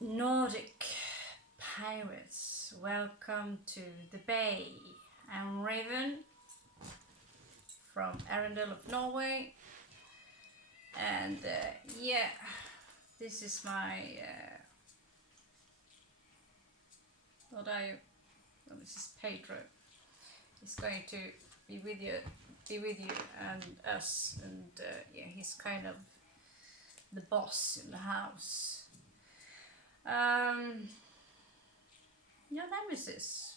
Nordic pirates, welcome to the bay. I'm Raven from Arendelle of Norway, and yeah, this is my what are you? Oh, this is Pedro. He's going to be with you and us, and yeah, he's kind of the boss in the house. Your nemesis.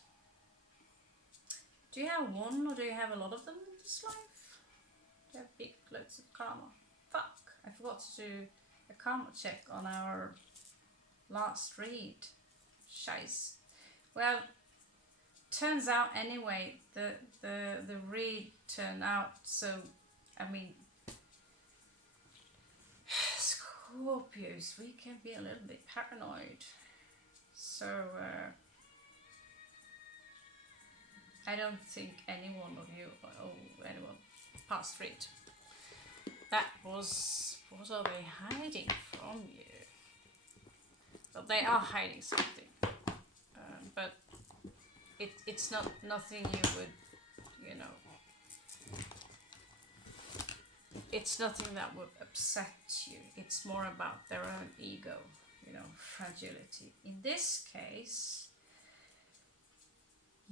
Do you have one or do you have a lot of them in this life? Do you have big loads of karma? Fuck, I forgot to do a karma check on our last read. Scheiße. Well, turns out anyway, the read turned out so, I mean, Scorpios, we can be a little bit paranoid. So, I don't think any one of you, or anyone passed read. That was, what are they hiding from you? Well, they are hiding something, but it's not nothing you would, you know, it's nothing that would upset you. It's more about their own ego, you know, fragility. In this case,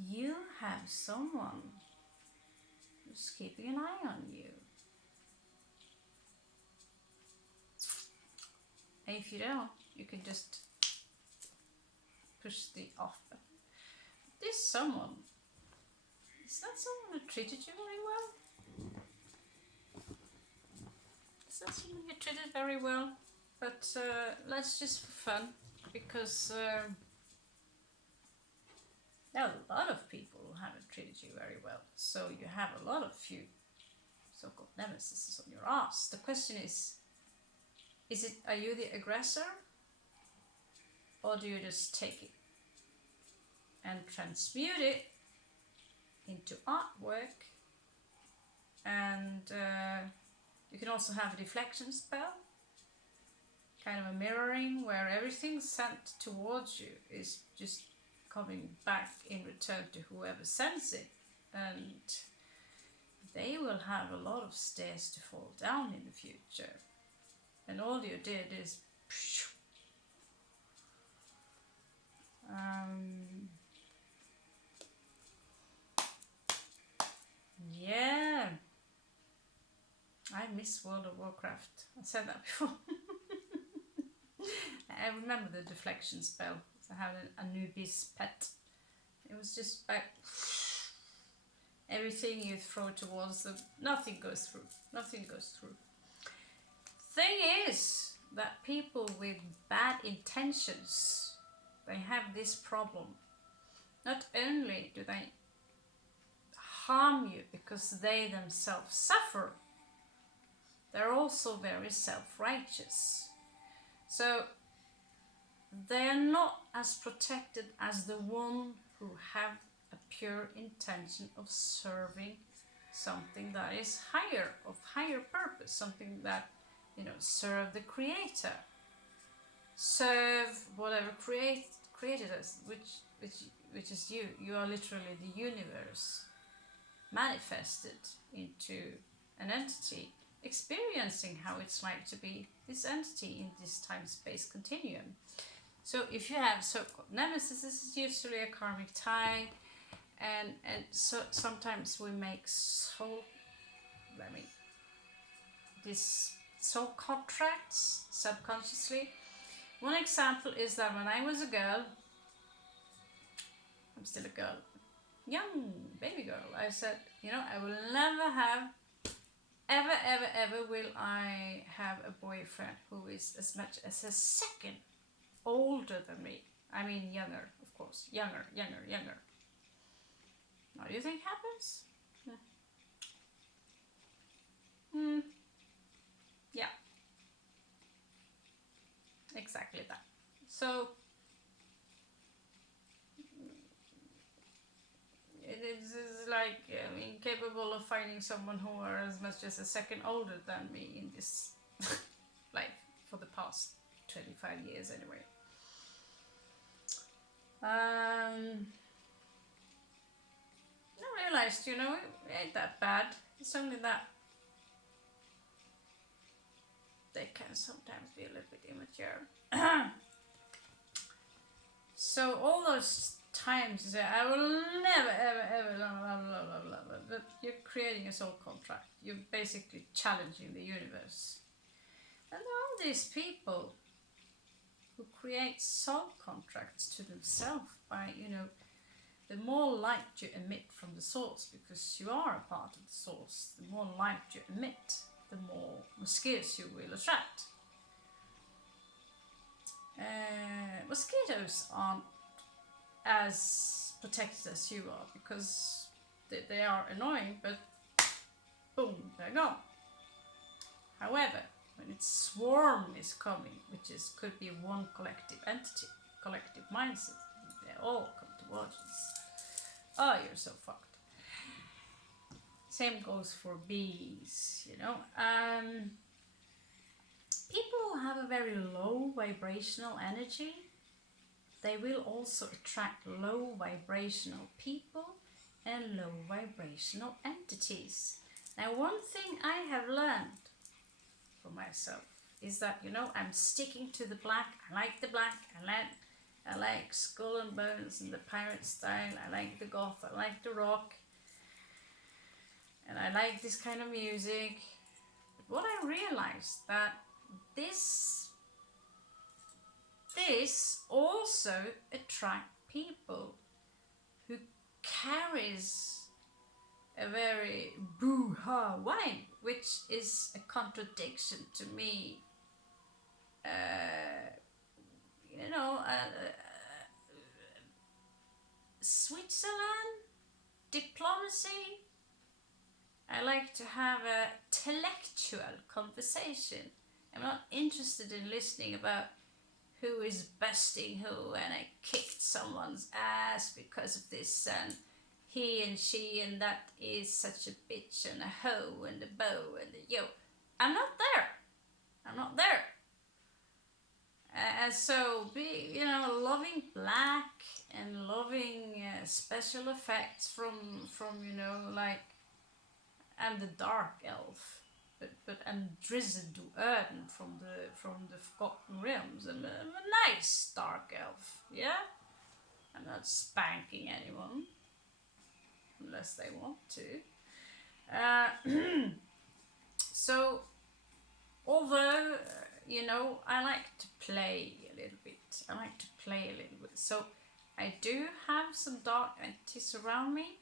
you have someone who's keeping an eye on you. And if you don't, you can just push the off button. This someone, is that someone who treated you very well? Is that someone you treated very well? But let's just for fun, because there are a lot of people who haven't treated you very well. So you have a lot of few so-called nemesis on your ass. The question is it, are you the aggressor? Or do you just take it and transmute it into artwork? And you can also have a deflection spell, kind of a mirroring, where everything sent towards you is just coming back in return to whoever sends it, and they will have a lot of stairs to fall down in the future. And all you did is yeah, I miss World of Warcraft. I said that before. I remember the deflection spell. I had an Anubis pet. It was just like everything you throw towards them, nothing goes through. Nothing goes through. Thing is that people with bad intentions, they have this problem. Not only do they harm you because they themselves suffer, they're also very self-righteous. So they're not as protected as the one who have a pure intention of serving something that is higher, of higher purpose, something that, you know, serve the creator, serve whatever created us, which is you. You are literally the universe manifested into an entity, experiencing how it's like to be this entity in this time-space continuum. So if you have so-called nemesis, this is usually a karmic tie, and so sometimes we make these soul contracts subconsciously. One example is that when I was a girl, I'm still a girl, young baby girl, I said, you know, I will never have, ever will I have a boyfriend who is as much as a second older than me. I mean younger, of course, younger. What do you think happens? Yeah, exactly that. So it is like incapable of finding someone who are as much as a second older than me in this life for the past 25 years anyway. I realized, you know, it ain't that bad. It's only that they can sometimes be a little bit immature. So all those times you say, I will never, ever, ever, blah, blah, blah, blah, blah, blah, but you're creating a soul contract. You're basically challenging the universe. And there are all these people who create soul contracts to themselves by, you know, the more light you emit from the source, because you are a part of the source, the more light you emit, the more mosquitoes you will attract. Mosquitoes aren't as protected as you are, because they are annoying, but boom, they're gone. However, when its swarm is coming, which could be one collective entity, collective mindset, they all come towards us. Oh, you're so fucked. Same goes for bees, you know. People who have a very low vibrational energy, they will also attract low vibrational people and low vibrational entities. Now, one thing I have learned for myself is that, you know, I'm sticking to the black. I like the black. I like Skull and Bones and the pirate style. I like the goth. I like the rock. And I like this kind of music. But what I realized that this also attract people who carries a very boo-ha vibe, which is a contradiction to me. You know, Switzerland, diplomacy. I like to have a intellectual conversation. I'm not interested in listening about who is besting who and I kicked someone's ass because of this and he and she and that is such a bitch and a hoe and a bow and a yo. I'm not there. I'm not there. And so be, you know, loving black and loving special effects from you know, like, I'm the dark elf. But I'm Drizzt Do'Urden from the Forgotten Realms. I'm a nice dark elf, yeah? I'm not spanking anyone, unless they want to. So, although, you know, I like to play a little bit. So, I do have some dark entities around me.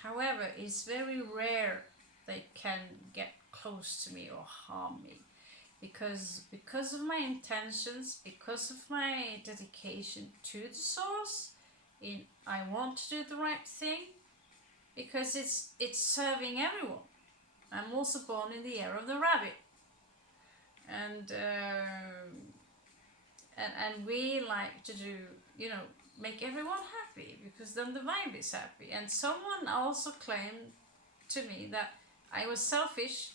However, it's very rare they can get close to me or harm me, because of my intentions, because of my dedication to the source, I want to do the right thing, because it's serving everyone. I'm also born in the year of the rabbit, and we like to do, you know, make everyone happy, because then the vibe is happy. And someone also claimed to me that I was selfish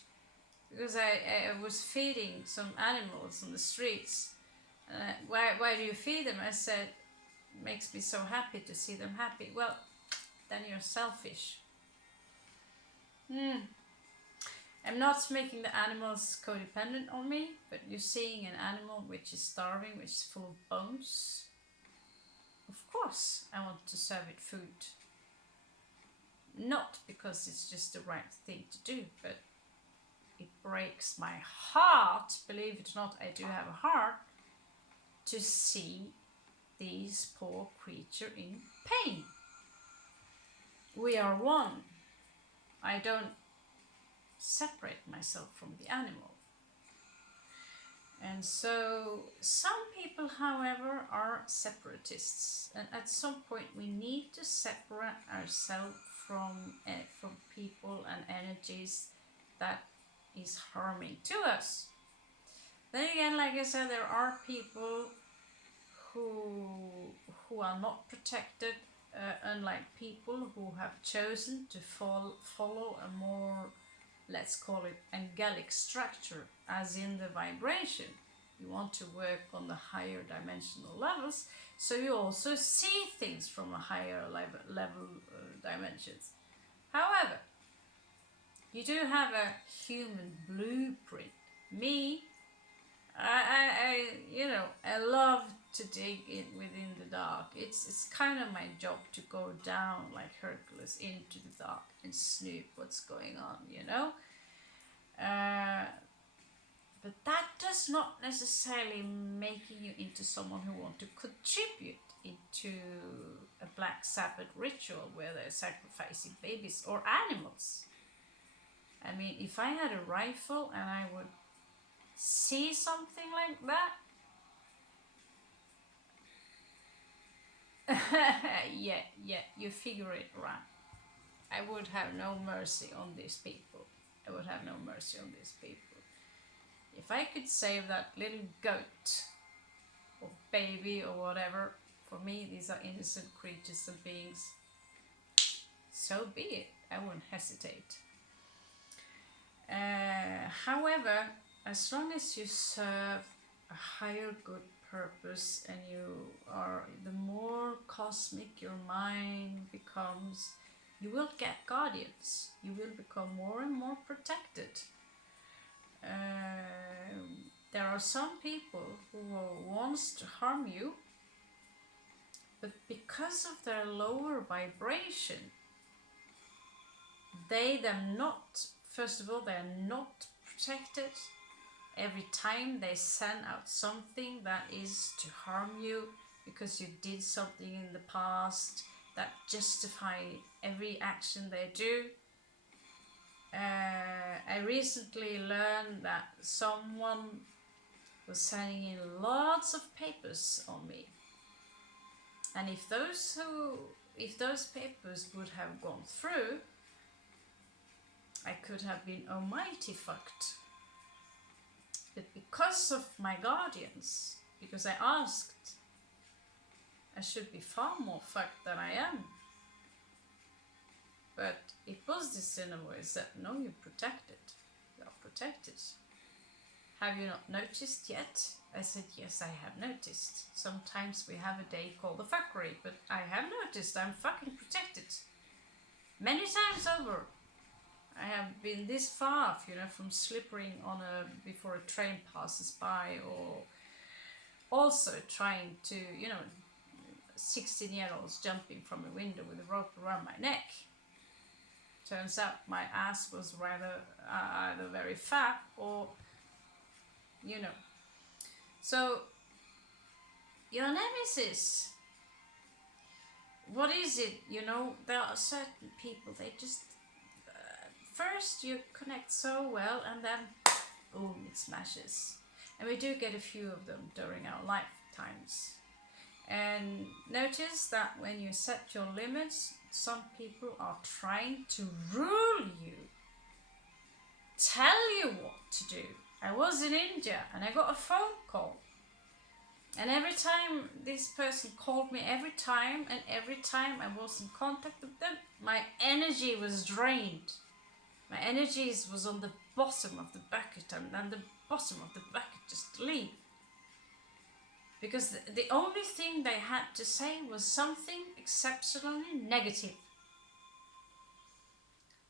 because I was feeding some animals on the streets. Why do you feed them? I said, it makes me so happy to see them happy. Well, then you're selfish. I'm not making the animals codependent on me, but you're seeing an animal which is starving, which is full of bones. Of course I want to serve it food. Not because it's just the right thing to do, but it breaks my heart, believe it or not, I do have a heart, to see these poor creatures in pain. We are one. I don't separate myself from the animal. And so some people, however, are separatists, and at some point we need to separate ourselves from people and energies that is harming to us. Then again, like I said, there are people who are not protected, unlike people who have chosen to follow a more, let's call it, angelic structure, as in the vibration. You want to work on the higher dimensional levels, so you also see things from a higher level dimensions. However, you do have a human blueprint. Me, I love to dig in within the dark. It's kind of my job to go down like Hercules into the dark and snoop what's going on, you know. But that does not necessarily making you into someone who want to contribute into a Black Sabbath ritual where they're sacrificing babies or animals. I mean, if I had a rifle and I would see something like that, yeah, you figure it right. I would have no mercy on these people. I would have no mercy on these people. If I could save that little goat or baby or whatever, for me these are innocent creatures and beings, so be it. I wouldn't hesitate. However, as long as you serve a higher good purpose and the more cosmic your mind becomes, you will get guardians. You will become more and more protected. There are some people who wants to harm you, but because of their lower vibration, they're not protected. Every time they send out something that is to harm you because you did something in the past that justify every action they do. I recently learned that someone was sending in lots of papers on me, and if those papers would have gone through, I could have been almighty fucked. But because of my guardians, because I asked, I should be far more fucked than I am. But it was this inner voice that, no, you're protected. You are protected. Have you not noticed yet? I said, yes, I have noticed. Sometimes we have a day called the fuckery, but I have noticed I'm fucking protected. Many times over. I have been this far, from slippering before a train passes by, or also trying to, 16-year-olds jumping from a window with a rope around my neck. Turns out my ass was rather either very fat or, So, your nemesis, what is it? There are certain people, they just, first you connect so well and then, boom, it smashes. And we do get a few of them during our lifetimes. And notice that when you set your limits, some people are trying to rule you, tell you what to do. I was in India and I got a phone call. And every time this person called me, every time I was in contact with them, my energy was drained. My energies was on the bottom of the bucket, and then the bottom of the bucket just leave. Because the only thing they had to say was something exceptionally negative.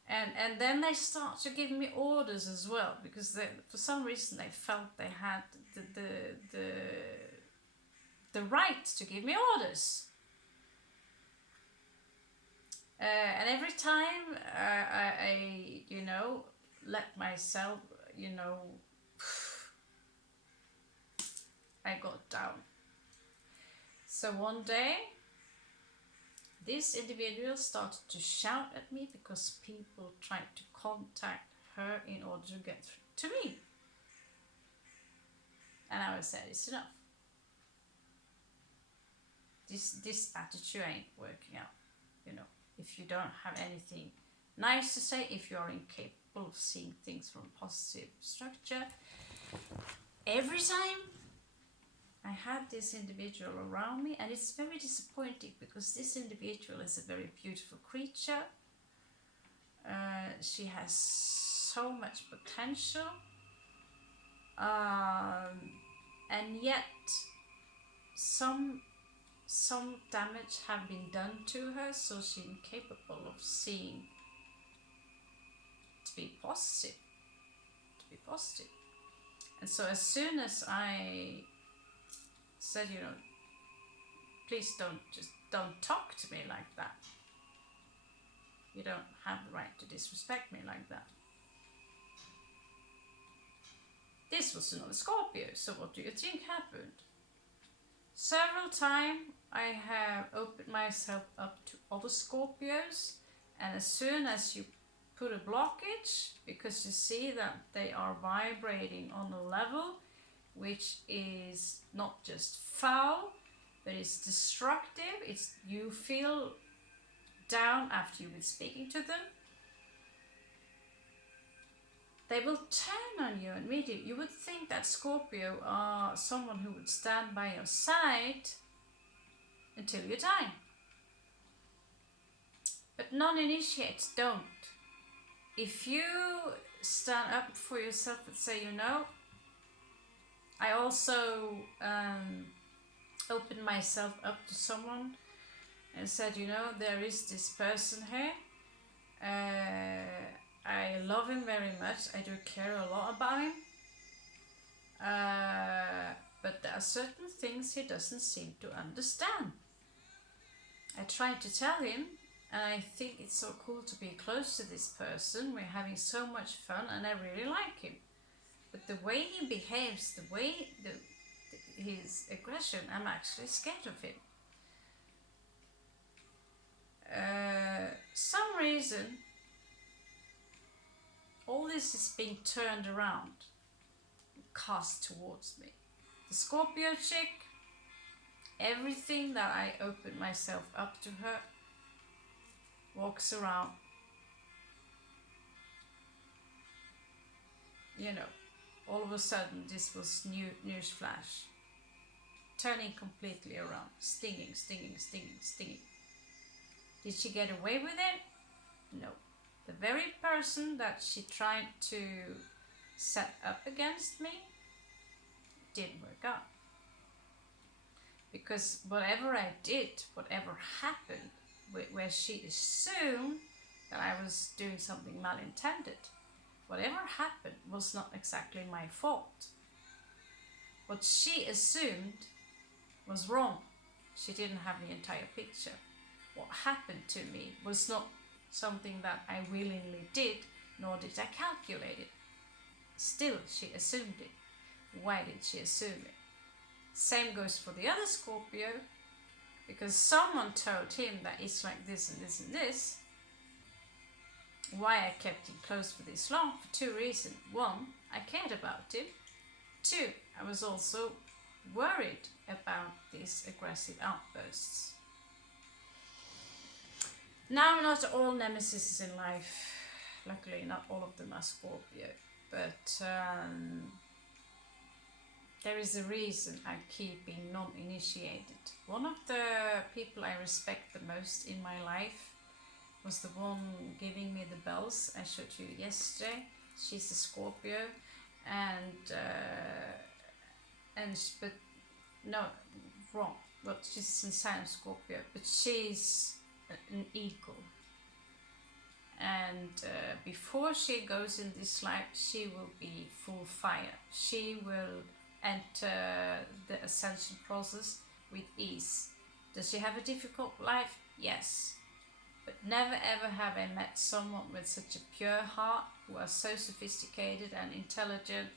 And then they start to give me orders as well, because for some reason they felt they had the right to give me orders. And every time I let myself, I got down. So one day, this individual started to shout at me because people tried to contact her in order to get to me. And I said, it's enough. This attitude ain't working out, If you don't have anything nice to say, if you are incapable of seeing things from positive structure. Every time I had this individual around me, and it's very disappointing because this individual is a very beautiful creature. She has so much potential. and yet some damage have been done to her, so she's incapable of seeing to be positive. And so as soon as I said, you know, please don't talk to me like that. You don't have the right to disrespect me like that. This was another Scorpio, so what do you think happened? Several times I have opened myself up to other Scorpios, and as soon as you put a blockage, because you see that they are vibrating on a level which is not just foul, but it's destructive, it's, you feel down after you've been speaking to them, they will turn on you immediately. You would think that Scorpio are someone who would stand by your side until you die. But non-initiates don't. If you stand up for yourself and say, you know, I also opened myself up to someone and said, you know, there is this person here. I love him very much. I do care a lot about him. But there are certain things he doesn't seem to understand. I tried to tell him, and I think it's so cool to be close to this person. We're having so much fun, and I really like him. But the way he behaves, the way his aggression, I'm actually scared of him. Some reason, all this is being turned around, cast towards me. The Scorpio chick, everything that I open myself up to her, walks around, you know, all of a sudden this was news flash, turning completely around, stinging. Did she get away with it? No. The very person that she tried to set up against me didn't work out. Because whatever I did, whatever happened, where she assumed that I was doing something malintended, whatever happened was not exactly my fault. What she assumed was wrong. She didn't have the entire picture. What happened to me was not something that I willingly did, nor did I calculate it. Still, she assumed it. Why did she assume it? Same goes for the other Scorpio, because someone told him that it's like this and this and this. Why I kept him close for this long? For two reasons. One, I cared about him. Two, I was also worried about these aggressive outbursts. Now, not all nemesis in life, luckily not all of them are Scorpio, but there is a reason I keep being non-initiated. One of the people I respect the most in my life was the one giving me the bells I showed you yesterday. She's a Scorpio, but no, wrong. Well, she's in sign of Scorpio, but she's an eagle. And before she goes in this life, she will be full fire. She will enter the ascension process with ease. Does she have a difficult life? Yes. But never ever have I met someone with such a pure heart, who are so sophisticated and intelligent.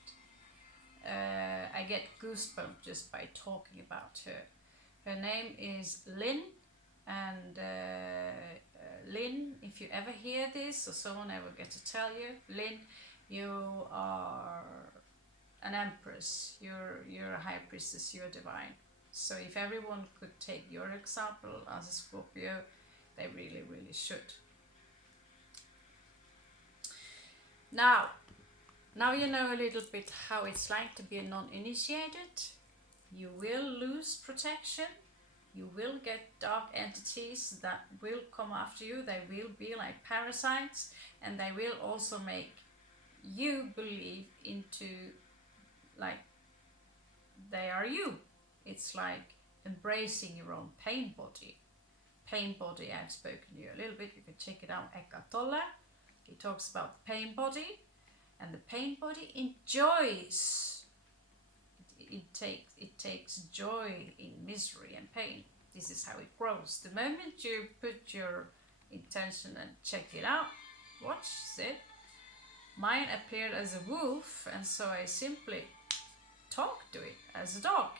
I get goosebumps just by talking about her. Her name is Lynn, and Lynn, if you ever hear this or someone ever get to tell you, Lynn, you are an empress, you're a high priestess, you're divine. So if everyone could take your example as a Scorpio, they really, really should. Now you know a little bit how it's like to be a non-initiated. You will lose protection. You will get dark entities that will come after you. They will be like parasites, and they will also make you believe into like they are you. It's like embracing your own pain body. Pain body, I've spoken to you a little bit, you can check it out, Eckhart Tolle. He talks about the pain body, and the pain body enjoys. It takes joy in misery and pain. This is how it grows. The moment you put your intention and check it out, watch it. Mine appeared as a wolf, and so I simply talked to it as a dog,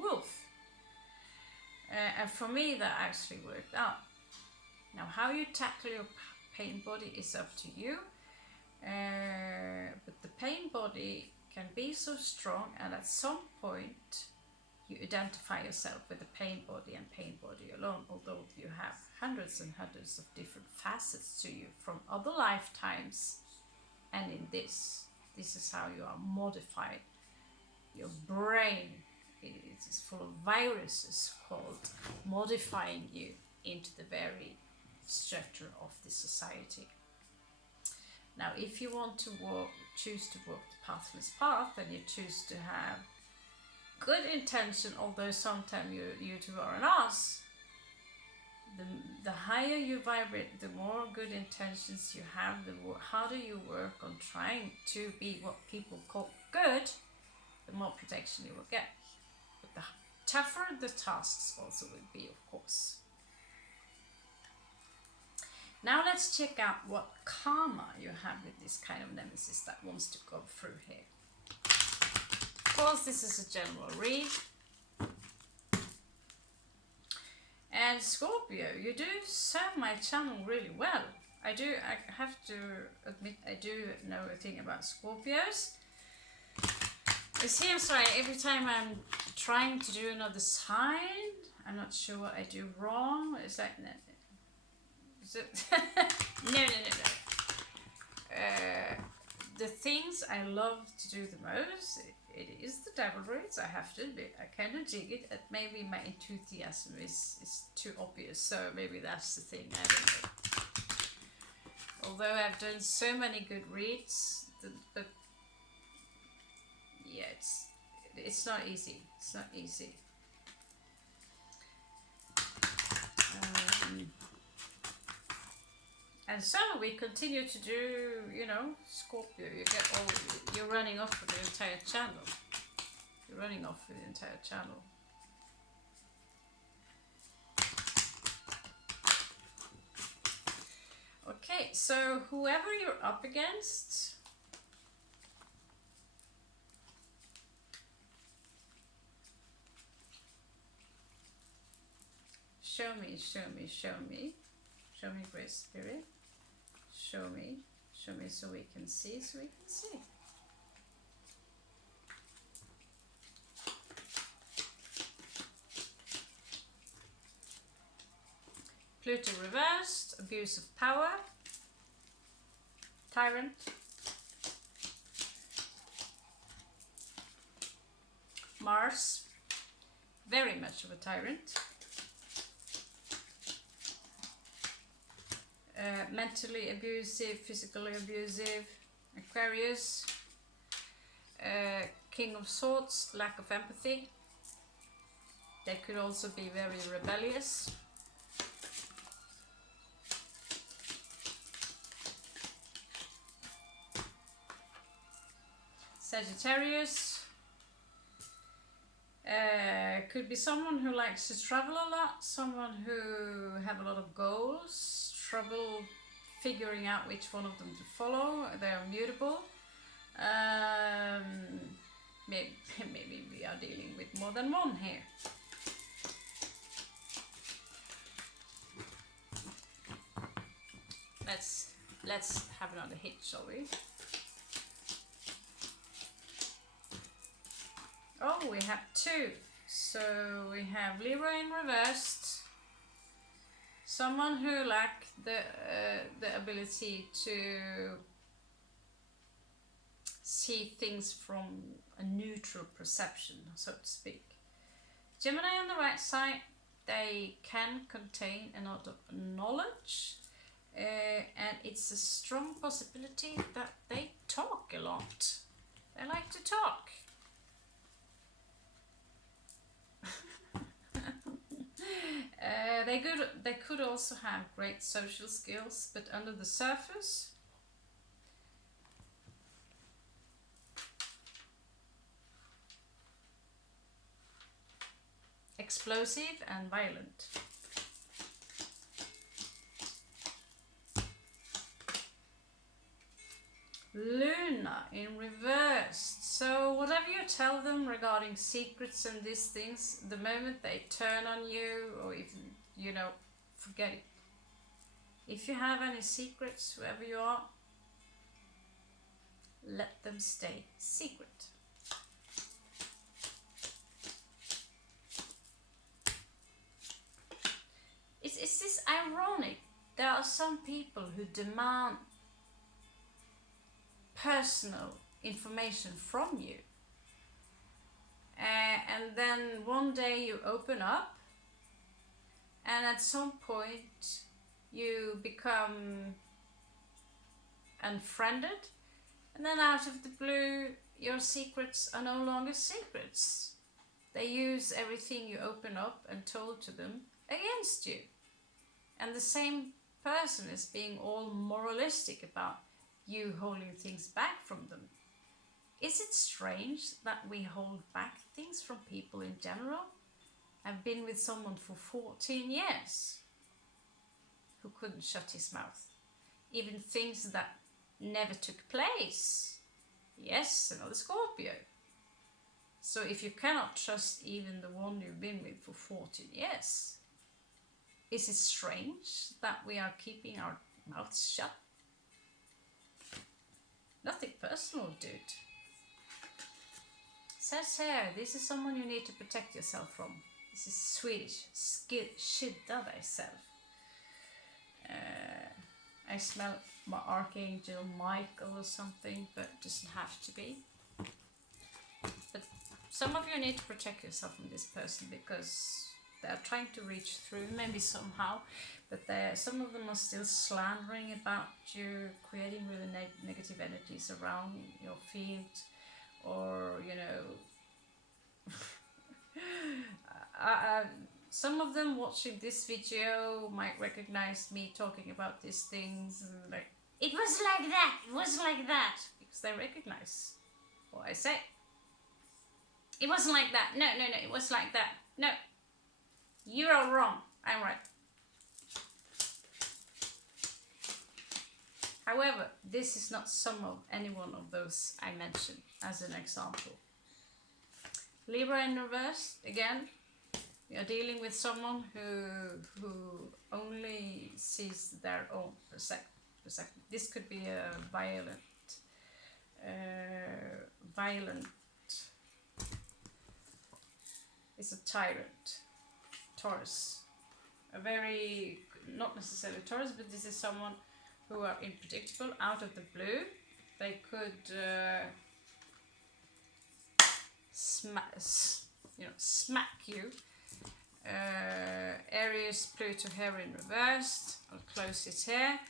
wolf. And for me, that actually worked out. Now, how you tackle your pain body is up to you. But the pain body can be so strong, and at some point, you identify yourself with the pain body and pain body alone, although you have hundreds and hundreds of different facets to you from other lifetimes. And in this is how you are modified. Your brain, it is full of viruses called modifying you into the very structure of the society. Now, if you want to choose to walk the pathless path, and you choose to have good intention, although sometimes you two are an ass, the higher you vibrate, the more good intentions you have, the harder you work on trying to be what people call good, the more protection you will get. But the tougher the tasks also will be, of course. Now let's check out what karma you have with this kind of nemesis that wants to go through here. Of course, this is a general read. And Scorpio, you do serve my channel really well. I have to admit, I do know a thing about Scorpios. It seems like every time I'm trying to do another sign, I'm not sure what I do wrong. It's like, no. The things I love to do the most, it is the devil reads, I have to admit. I kind of dig it. Maybe my enthusiasm is too obvious, so maybe that's the thing, I don't know. Although I've done so many good reads, but yeah, it's not easy. It's not easy. And so we continue to do, Scorpio. You're running off with the entire channel. You're running off with the entire channel. Okay, so whoever you're up against, show me, Great Spirit. Show me so we can see, Pluto reversed, abuse of power, tyrant, Mars, very much of a tyrant, mentally abusive, physically abusive, Aquarius, King of Swords, lack of empathy. They could also be very rebellious. Sagittarius, could be someone who likes to travel a lot, someone who have a lot of goals, trouble figuring out which one of them to follow. They are mutable. Maybe we are dealing with more than one here. Let's have another hit, shall we? Oh, we have two. So we have Libra in reversed. Someone who lacks the ability to see things from a neutral perception, so to speak. Gemini on the right side, they can contain a lot of knowledge, and it's a strong possibility that they talk a lot. They like to talk. they could also have great social skills, but under the surface, explosive and violent. Luna in reverse. So whatever you tell them regarding secrets and these things, the moment they turn on you, or if you know, forget it. If you have any secrets, whoever you are, let them stay secret. It's this ironic. There are some people who demand personal information from you, and then one day you open up, and at some point you become unfriended, and then out of the blue your secrets are no longer secrets. They use everything you open up and told to them against you, and the same person is being all moralistic about you holding things back from them. Is it strange that we hold back things from people in general? I've been with someone for 14 years who couldn't shut his mouth. Even things that never took place. Yes, another Scorpio. So if you cannot trust even the one you've been with for 14 years, is it strange that we are keeping our mouths shut? Nothing personal, dude. Says here, this is someone you need to protect yourself from. This is Swedish. Skydda thyself. I smell my Archangel Michael or something, but it doesn't have to be. But some of you need to protect yourself from this person because they're trying to reach through, maybe somehow, but some of them are still slandering about you, creating really negative energies around your field, or, you know, some of them watching this video might recognize me talking about these things, and like, it was like that, it was like that, because they recognize what I say. It wasn't like that, no, it was like that, no. You are wrong, I'm right. However, this is not any one of those I mentioned as an example. Libra in reverse, again, we are dealing with someone who only sees their own perspective. This could be a violent, it's a tyrant. Taurus, a very, not necessarily Taurus, but this is someone who are unpredictable, out of the blue. They could smack you. Aries, Pluto here in reversed. I'll close it here.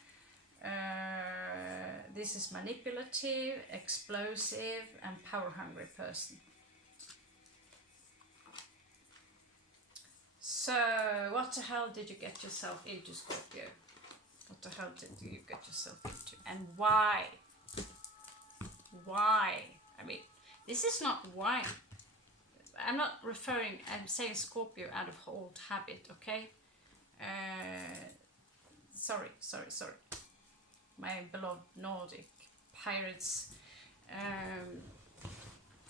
This is manipulative, explosive, and power-hungry person. So, what the hell did you get yourself into, Scorpio? What the hell did you get yourself into? And why? Why? I mean, this is not why. I'm not referring, I'm saying Scorpio out of old habit, okay? Sorry. My beloved Nordic pirates.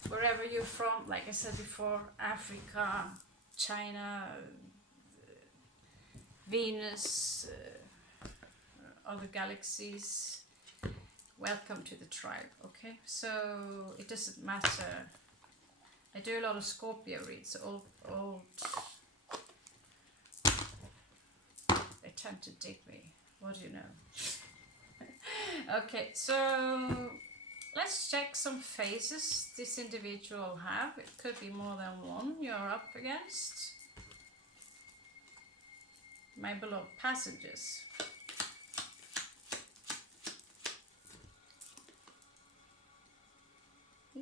Wherever you're from, like I said before, Africa, China, Venus, other galaxies, welcome to the tribe, okay? So it doesn't matter. I do a lot of Scorpio reads, old. They tend to dig me. What do you know? Okay, so let's check some phases this individual have. It could be more than one you're up against. My beloved passengers.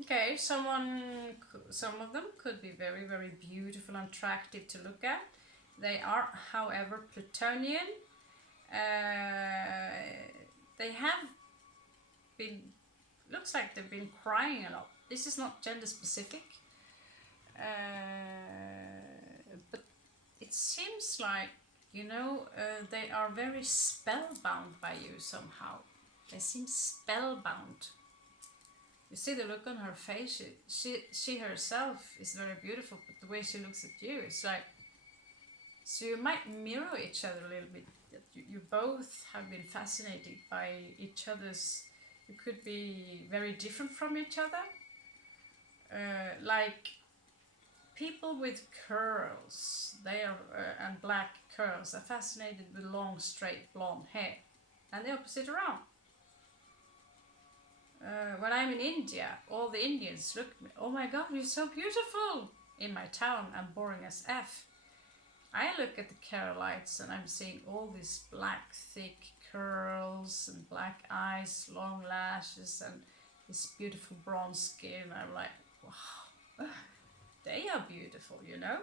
Okay, some of them could be very, very beautiful and attractive to look at. They are, however, Plutonian. They have been, looks like they've been crying a lot. This is not gender specific, but it seems like, you know, they are very spellbound by you somehow. They seem spellbound. You see the look on her face. She herself is very beautiful, but the way she looks at you, it's like, so you might mirror each other a little bit. You both have been fascinated by each other's. You could be very different from each other. Like people with curls, they are and black curls are fascinated with long, straight, blonde hair, and the opposite around. When I'm in India, all the Indians look at me, oh my god, you're so beautiful! In my town, I'm boring as F. I look at the Carolites and I'm seeing all these black, thick curls and black eyes, long lashes, and this beautiful bronze skin. I'm like, wow, they are beautiful, you know?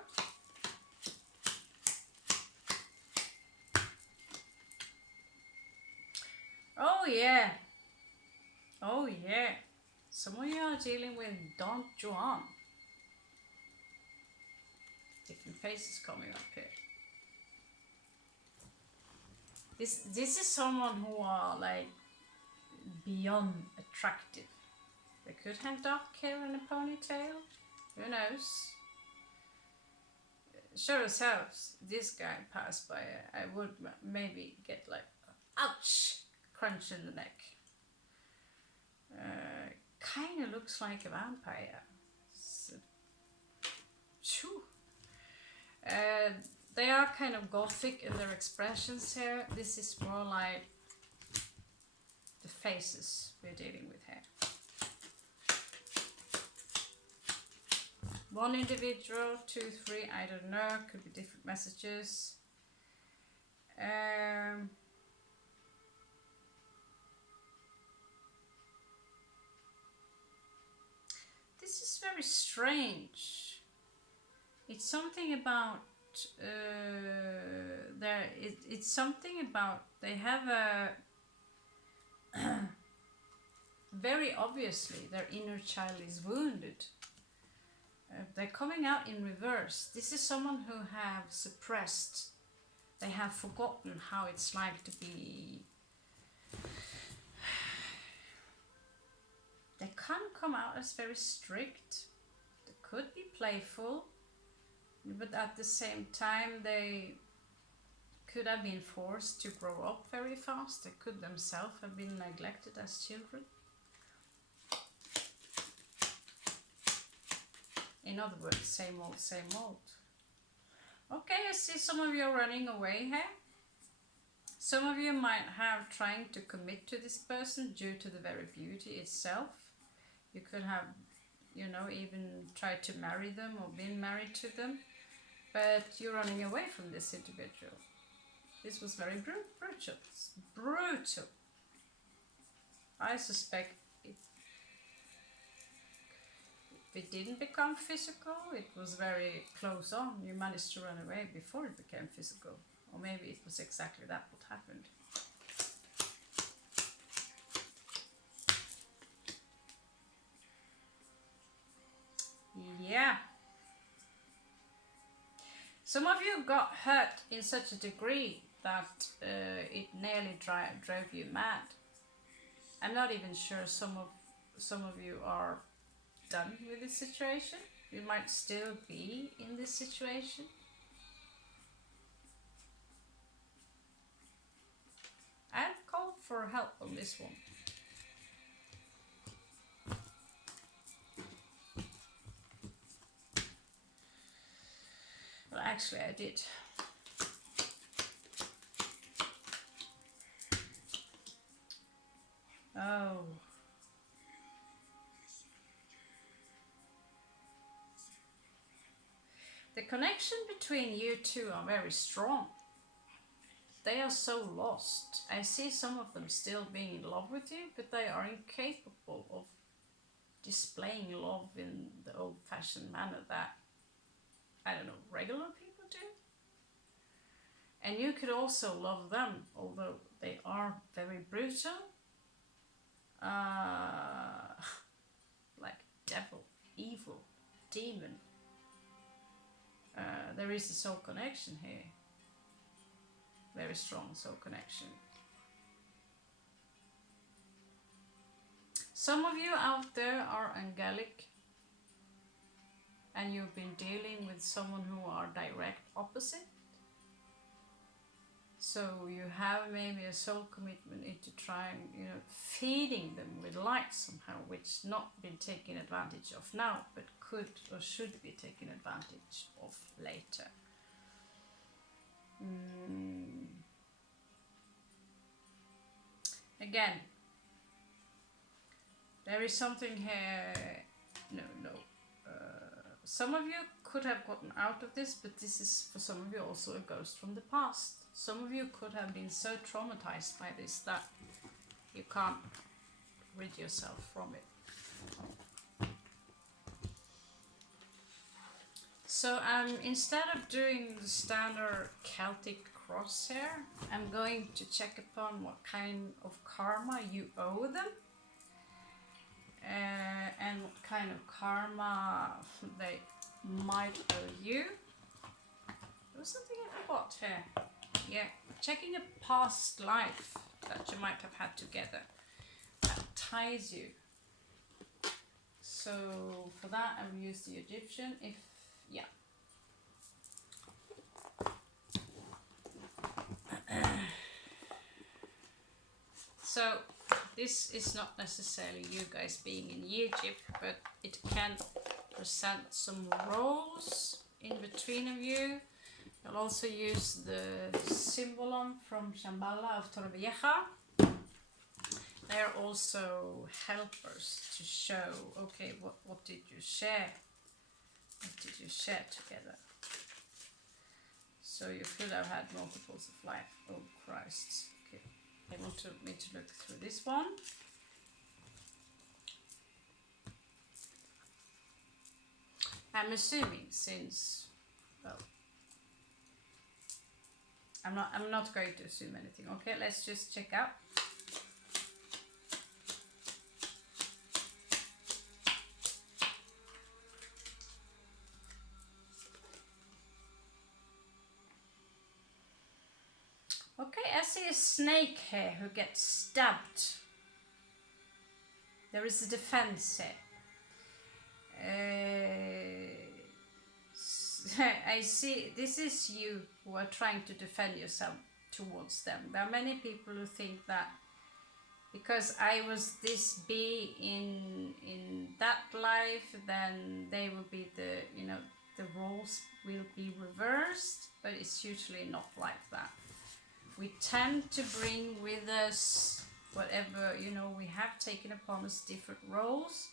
Oh yeah. Oh yeah. Some of you are dealing with Don Juan. Different faces coming up here. This is someone who are like beyond attractive. They could have dark hair and a ponytail. Who knows? Sure as hell, this guy passed by, I would maybe get like, ouch, crunch in the neck. Kind of looks like a vampire. They are kind of gothic in their expressions here. This is more like the faces we're dealing with here. One individual, 2, 3, I don't know, could be different messages. This is very strange. It's something about it's something about they have a very obviously their inner child is wounded. They're coming out in reverse. This is someone who have suppressed. They have forgotten how it's like to be. They can come out as very strict. They could be playful, but at the same time they could have been forced to grow up very fast. They could themselves have been neglected as children. In other words, same old, same old. Okay, I see some of you are running away here. Some of you might have trying to commit to this person due to the very beauty itself. You could have, you know, even tried to marry them or been married to them. But you're running away from this individual. This was very brutal. It's brutal. I suspect it didn't become physical. It was very close on. You managed to run away before it became physical. Or maybe it was exactly that what happened. Yeah. Some of you got hurt in such a degree that it nearly drove you mad. I'm not even sure some of you are done with this situation. You might still be in this situation. I've called for help on this one. Well, actually I did. Oh. The connection between you two are very strong. They are so lost. I see some of them still being in love with you, but they are incapable of displaying love in the old-fashioned manner that, I don't know, regular people do. And you could also love them, although they are very brutal. Like devil, evil, demon. There is a soul connection here. Very strong soul connection. Some of you out there are angelic, and you've been dealing with someone who are direct opposite. So you have maybe a soul commitment into trying, feeding them with light somehow, which not been taken advantage of now, but could or should be taken advantage of later. Again, there is something here. No. Some of you could have gotten out of this, but this is for some of you also a ghost from the past. Some of you could have been so traumatized by this that you can't rid yourself from it. So instead of doing the standard Celtic cross here, I'm going to check upon what kind of karma you owe them. And what kind of karma they might owe you. There was something I forgot here. Yeah, checking a past life that you might have had together that ties you. So for that I will use the Egyptian. So this is not necessarily you guys being in Egypt, but it can present some roles in between of you. I'll also use the symbolon from Shambhala of Torrevieja. They're also helpers to show, okay, what did you share? What did you share together? So you could have had multiples of life. Oh Christ. Okay. They want me to look through this one. I'm assuming since, well, I'm not going to assume anything. Okay, let's just check out. Okay, I see a snake here who gets stabbed. There is a defense here. I see this is you who are trying to defend yourself towards them. There are many people who think that because I was this bee in that life, then they will be the roles will be reversed, but it's usually not like that. We tend to bring with us whatever, we have taken upon us different roles,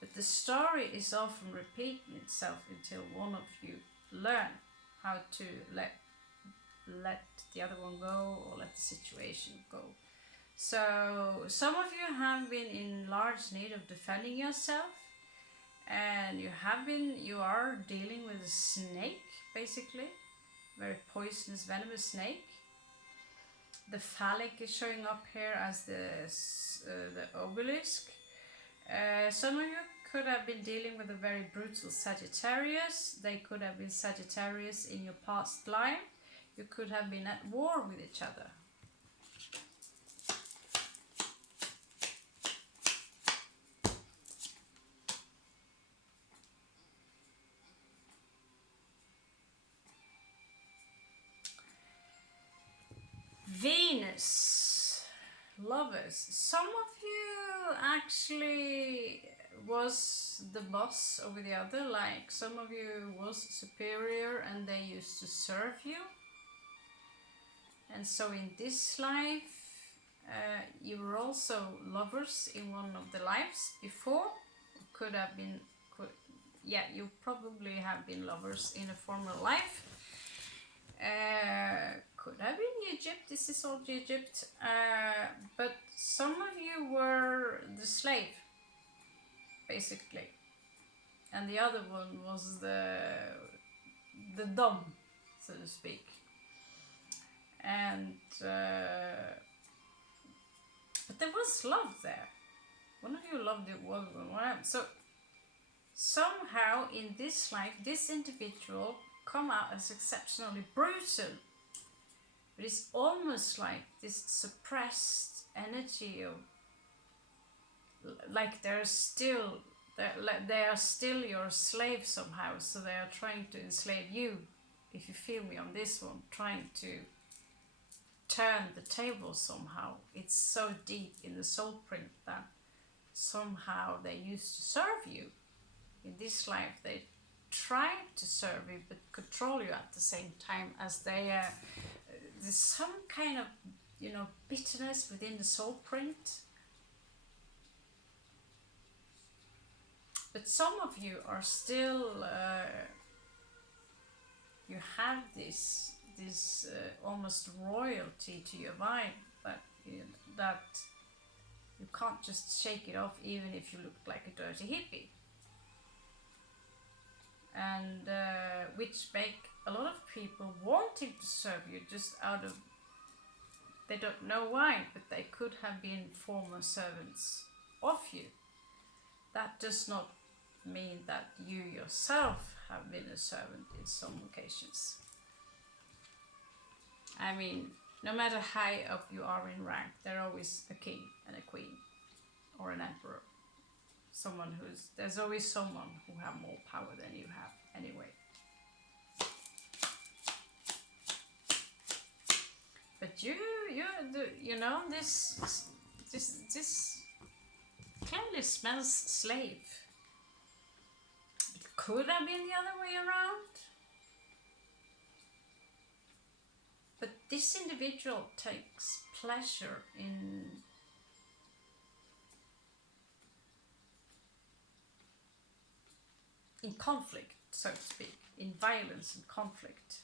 but the story is often repeating itself until one of you learn how to let the other one go or let the situation go. So some of you have been in large need of defending yourself, and you are dealing with a snake, basically, very poisonous, venomous snake. The phallic is showing up here as the obelisk. Some of you could have been dealing with a very brutal Sagittarius. They could have been Sagittarius in your past life. You could have been at war with each other. Venus, lovers. Some of you actually was the boss over the other, like some of you was superior and they used to serve you. And so in this life, you were also lovers in one of the lives before. You probably have been lovers in a former life. Could have been Egypt, this is old Egypt, but some of you were the slave, basically, and the other one was the dom, so to speak. And but there was love there. One of you loved it was one else. So somehow in this life, this individual come out as exceptionally brutal. But it's almost like this suppressed energy of, like they are still your slave somehow. So they are trying to enslave you. If you feel me on this one, trying to turn the table somehow. It's so deep in the soul print that somehow they used to serve you. In this life, they try to serve you but control you at the same time, as they there's some kind of, you know, bitterness within the soul print. But some of you are still you have this almost royalty to your vibe, but that you can't just shake it off, even if you look like a dirty hippie. And which make a lot of people wanting to serve you just out of, they don't know why, but they could have been former servants of you. That does not mean that you yourself have been a servant in some occasions. I mean, no matter how up you are in rank, there's always a king and a queen, or an emperor. There's always someone who have more power than you have anyway. But you know, this clearly smells slave. It could have been the other way around. But this individual takes pleasure in conflict, so to speak, in violence and conflict.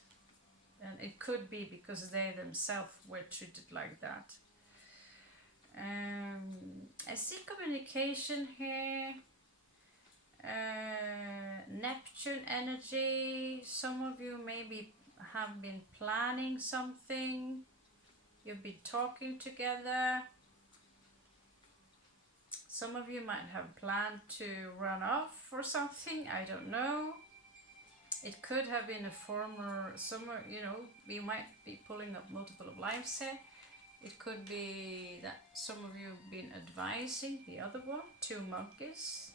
And it could be because they themselves were treated like that. I see communication here. Neptune energy. Some of you maybe have been planning something. You've been talking together. Some of you might have planned to run off or something, I don't know. It could have been a former, you know, we might be pulling up multiple of lives here. It could be that some of you have been advising the other one, 2 monkeys.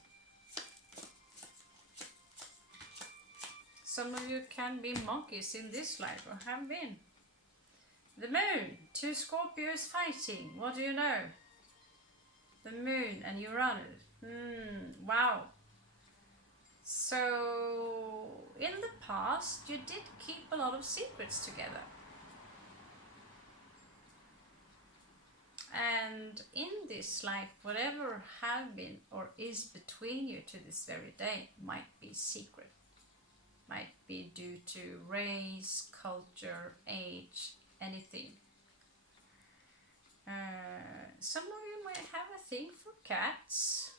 Some of you can be monkeys in this life, or have been. The moon, 2 Scorpios fighting, what do you know? The moon and Uranus. Wow. So, in the past, you did keep a lot of secrets together. And in this life, whatever have been or is between you to this very day might be secret. Might be due to race, culture, age, anything. Some of you might have a thing for cats.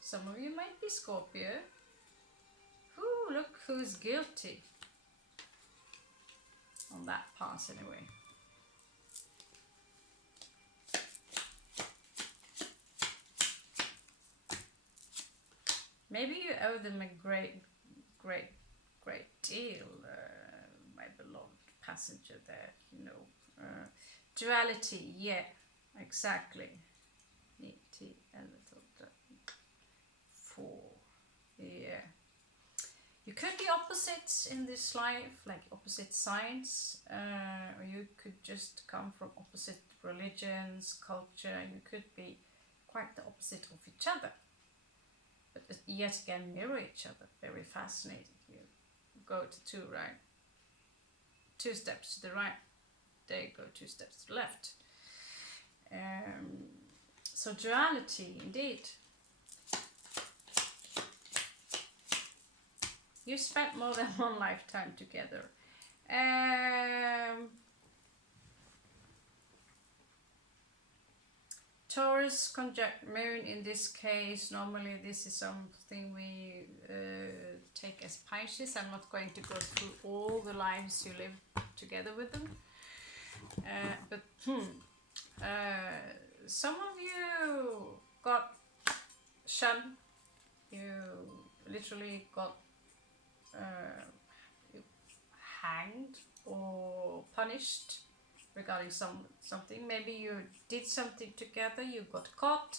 Some of you might be Scorpio. Ooh, look who's guilty. On that pass anyway. Maybe you owe them a great deal, my beloved passenger there, you know. Duality, yeah, exactly. Yeah. You could be opposites in this life, like opposite signs, or you could just come from opposite religions, culture. You could be quite the opposite of each other, but yet again mirror each other. Very fascinating. You go to 2 right, 2 steps to the right, they go 2 steps to the left. So duality, indeed. You spent more than 1 lifetime together. Taurus conjunct moon in this case. Normally this is something we take as Pisces. I'm not going to go through all the lives you live together with them. But some of you got shunned. You literally got hanged or punished regarding something. Maybe you did something together, you got caught,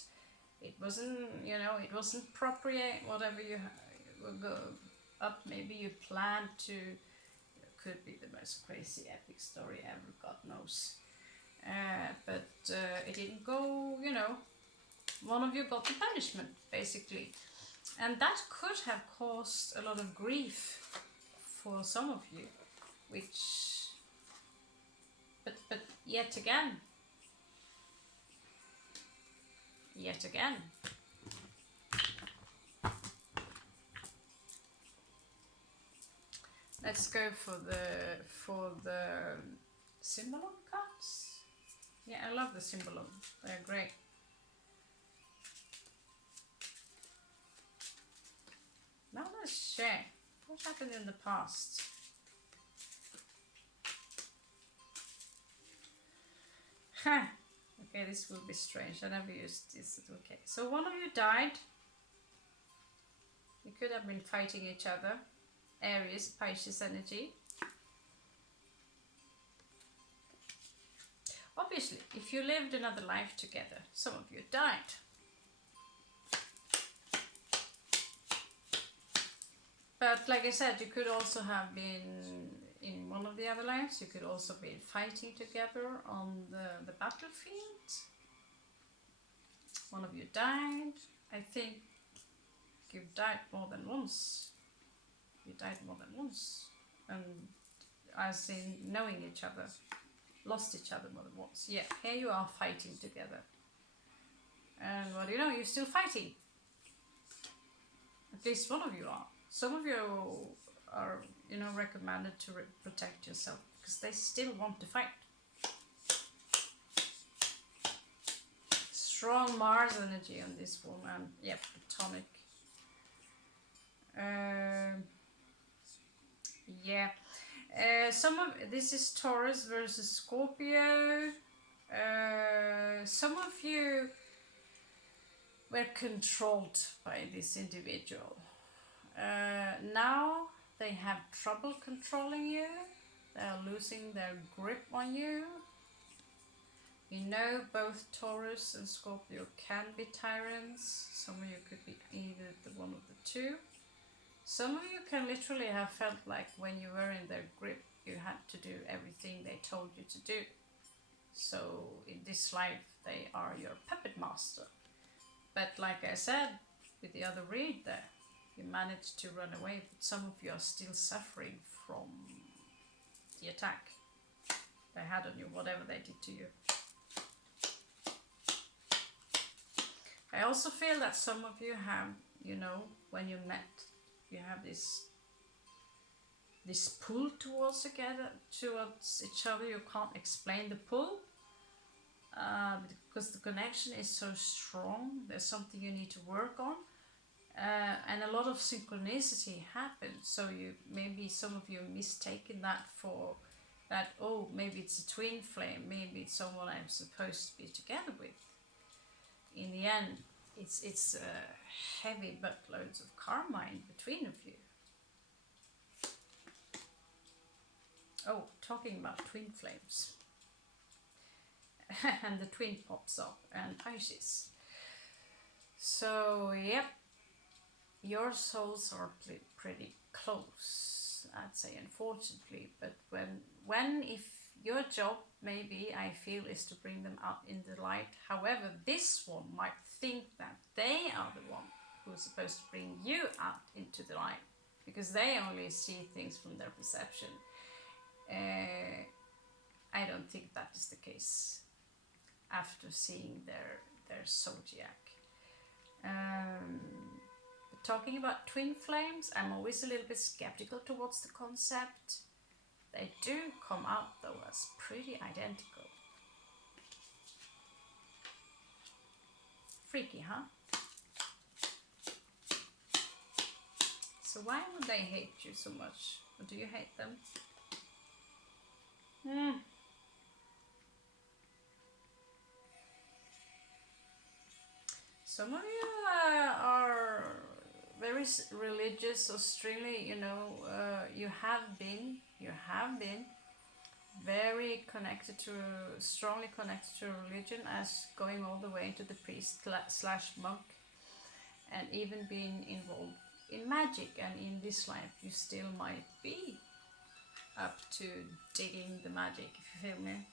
it wasn't, you know, it wasn't appropriate, whatever you will go up. Maybe you planned to, it could be the most crazy epic story ever, God knows. But it didn't go, you know, one of you got the punishment basically, and that could have caused a lot of grief for some of you, which, but yet again, let's go for the symbolon cards. Yeah, I love the symbolon, they're great. Now let's check what happened in the past. Okay, this will be strange. I never used this. Okay, so one of you died. You could have been fighting each other. Aries, Pisces energy. Obviously, if you lived another life together, some of you died. But like I said, you could also have been in one of the other lives. You could also be fighting together on the battlefield. One of you died. I think you've died more than once. You died more than once. And as in knowing each other. Lost each other more than once. Yeah, here you are fighting together. And what do you know? You're still fighting. At least one of you are. Some of you are, you know, recommended to protect yourself because they still want to fight. Strong Mars energy on this one, and yeah, Platonic. Yeah. Some of this is Taurus versus Scorpio. Some of you were controlled by this individual. Now they have trouble controlling you. They are losing their grip on you. You know, both Taurus and Scorpio can be tyrants. Some of you could be either the one of the two. Some of you can literally have felt like when you were in their grip, you had to do everything they told you to do. So in this life, they are your puppet master. But like I said, with the other read there, you managed to run away, but some of you are still suffering from the attack they had on you, whatever they did to you. I also feel that some of you have, you know, when you met, you have this pull towards each other. You can't explain the pull because the connection is so strong. There's something you need to work on, and a lot of synchronicity happens. So you, maybe some of you mistaken that for that. Oh, maybe it's a twin flame. Maybe it's someone I'm supposed to be together with. In the end, it's heavy buttloads of karma in between of you. Oh, talking about twin flames. And the twin pops up, and Pisces. So, yep, your souls are pretty close, I'd say, unfortunately. But if your job, maybe, I feel, is to bring them out in the light. However, this one might think that they are the one who's supposed to bring you out into the light, because they only see things from their perception. I don't think that is the case after seeing their zodiac. But talking about twin flames, I'm always a little bit skeptical towards the concept. They do come out though as pretty identical. Freaky, huh? So why would they hate you so much? Or do you hate them? Some of you are very religious, or extremely, you know, you have been very connected to, strongly connected to religion, as going all the way to the priest slash monk, and even being involved in magic. And in this life you still might be up to digging the magic, if you feel me.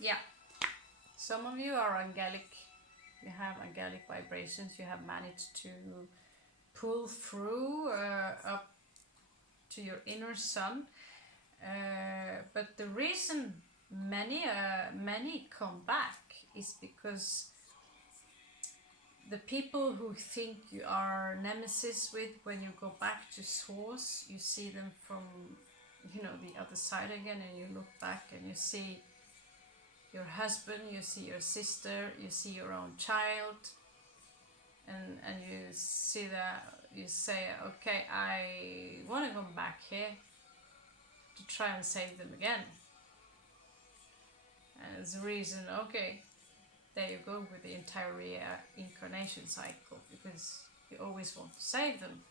Yeah, some of you are angelic, you have angelic vibrations, you have managed to pull through up to your inner sun. But the reason many come back is because the people who think you are nemesis with, when you go back to source, you see them from, you know, the other side again, and you look back and you see your husband, you see your sister, you see your own child, and you see that, you say, okay, I want to come back here to try and save them again. And as a reason, okay, there you go with the entire incarnation cycle, because you always want to save them.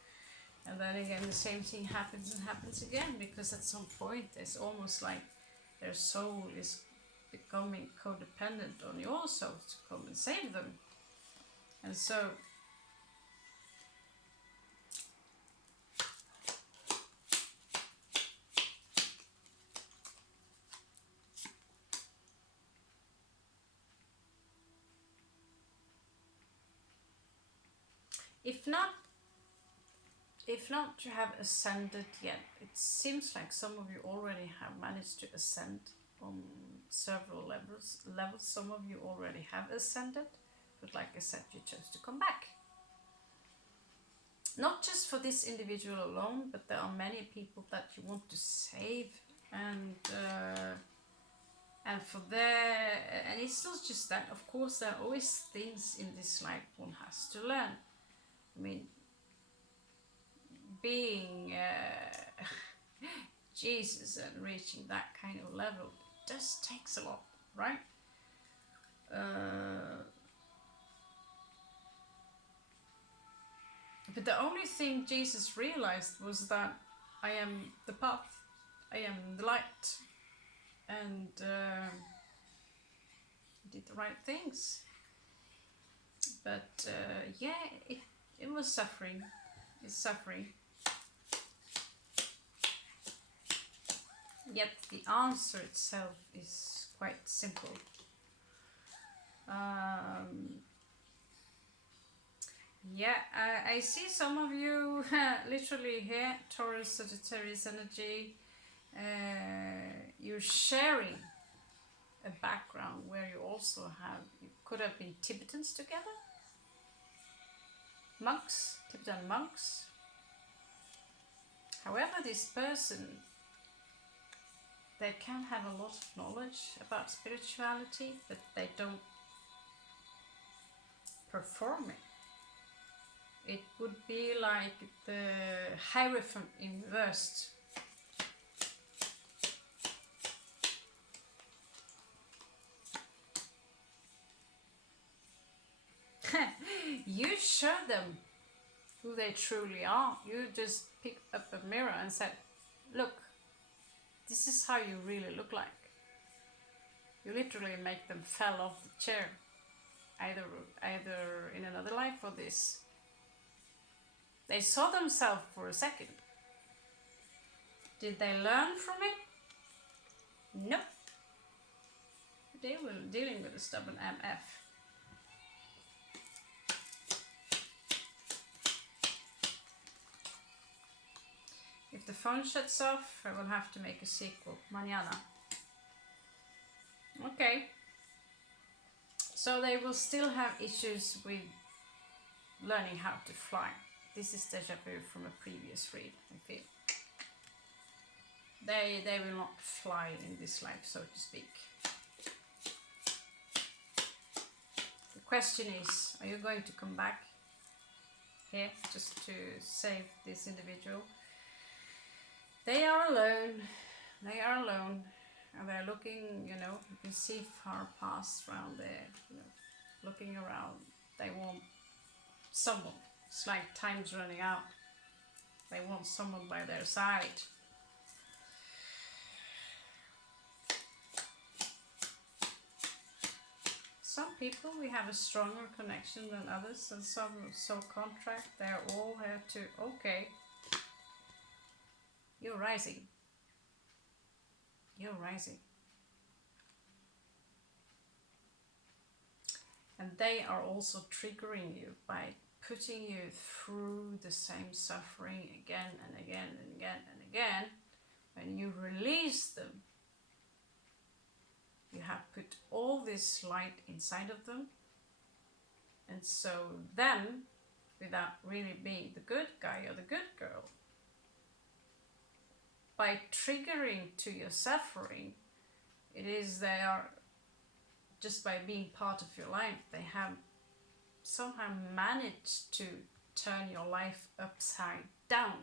And then again the same thing happens and happens again, because at some point it's almost like their soul is becoming codependent on your soul to come and save them. And so if not you have ascended yet, it seems like some of you already have managed to ascend on several levels. Some of you already have ascended, but like I said, you chose to come back. Not just for this individual alone, but there are many people that you want to save, and for and it's not just that. Of course, there are always things in this life one has to learn. I mean, being Jesus and reaching that kind of level, it just takes a lot, right? But the only thing Jesus realized was that I am the path, I am the light, and did the right things. But yeah, it was suffering. It's suffering. Yet the answer itself is quite simple. Yeah, I see some of you literally here, Taurus, Sagittarius energy. You're sharing a background where you also have, you could have been Tibetans together, monks, Tibetan monks. However, this person, they can have a lot of knowledge about spirituality, but they don't perform it. It would be like the Hierophant in reversed. You show them who they truly are. You just picked up a mirror and said, look, this is how you really look like. You literally make them fall off the chair, either in another life or this. They saw themselves for a second. Did they learn from it? Nope. They were dealing with a stubborn MF. If the phone shuts off, I will have to make a sequel. Mañana. Okay. So they will still have issues with learning how to fly. This is deja vu from a previous read, I feel. They will not fly in this life, so to speak. The question is, are you going to come back here just to save this individual? They are alone. They are alone, and they're looking, you can see far past around there, looking around. They want someone. It's like time's running out. They want someone by their side. Some people we have a stronger connection than others, and some so contract. They're all here to, okay, you're rising. You're rising. And they are also triggering you by putting you through the same suffering again and again and again and again. When you release them, you have put all this light inside of them. And so then, without really being the good guy or the good girl, by triggering to your suffering, it is they are, just by being part of your life, they have somehow managed to turn your life upside down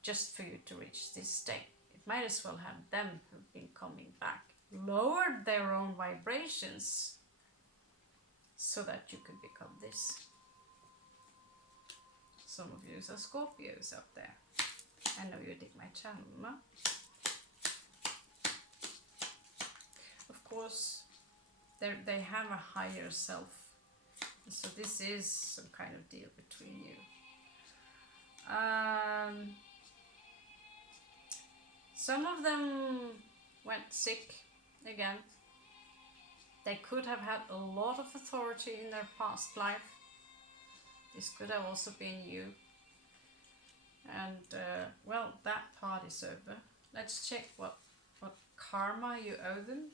just for you to reach this state. It might as well have them who've been coming back, lowered their own vibrations so that you could become this. Some of you are Scorpios out there. I know you dig my channel, no? Of course, they have a higher self. So this is some kind of deal between you. Some of them went sick again. They could have had a lot of authority in their past life. This could have also been you. And well, that part is over. Let's check what karma you owe them.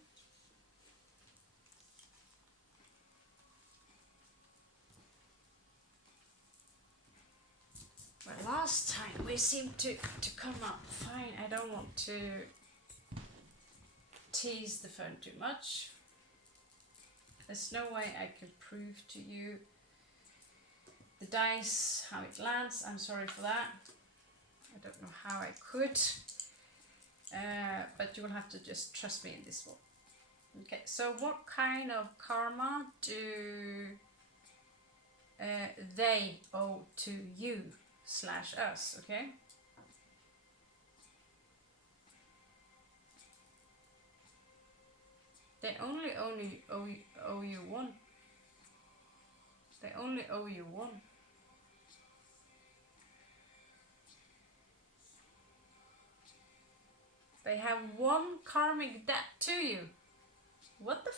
Well, last time we seemed to come up fine. I don't want to tease the phone too much. There's no way I can prove to you the dice, how it lands. I'm sorry for that. I don't know how I could. But you will have to just trust me in this one. Okay, so what kind of karma do they owe to you / us, okay? They only owe you one. They only owe you one. They have one karmic debt to you. What the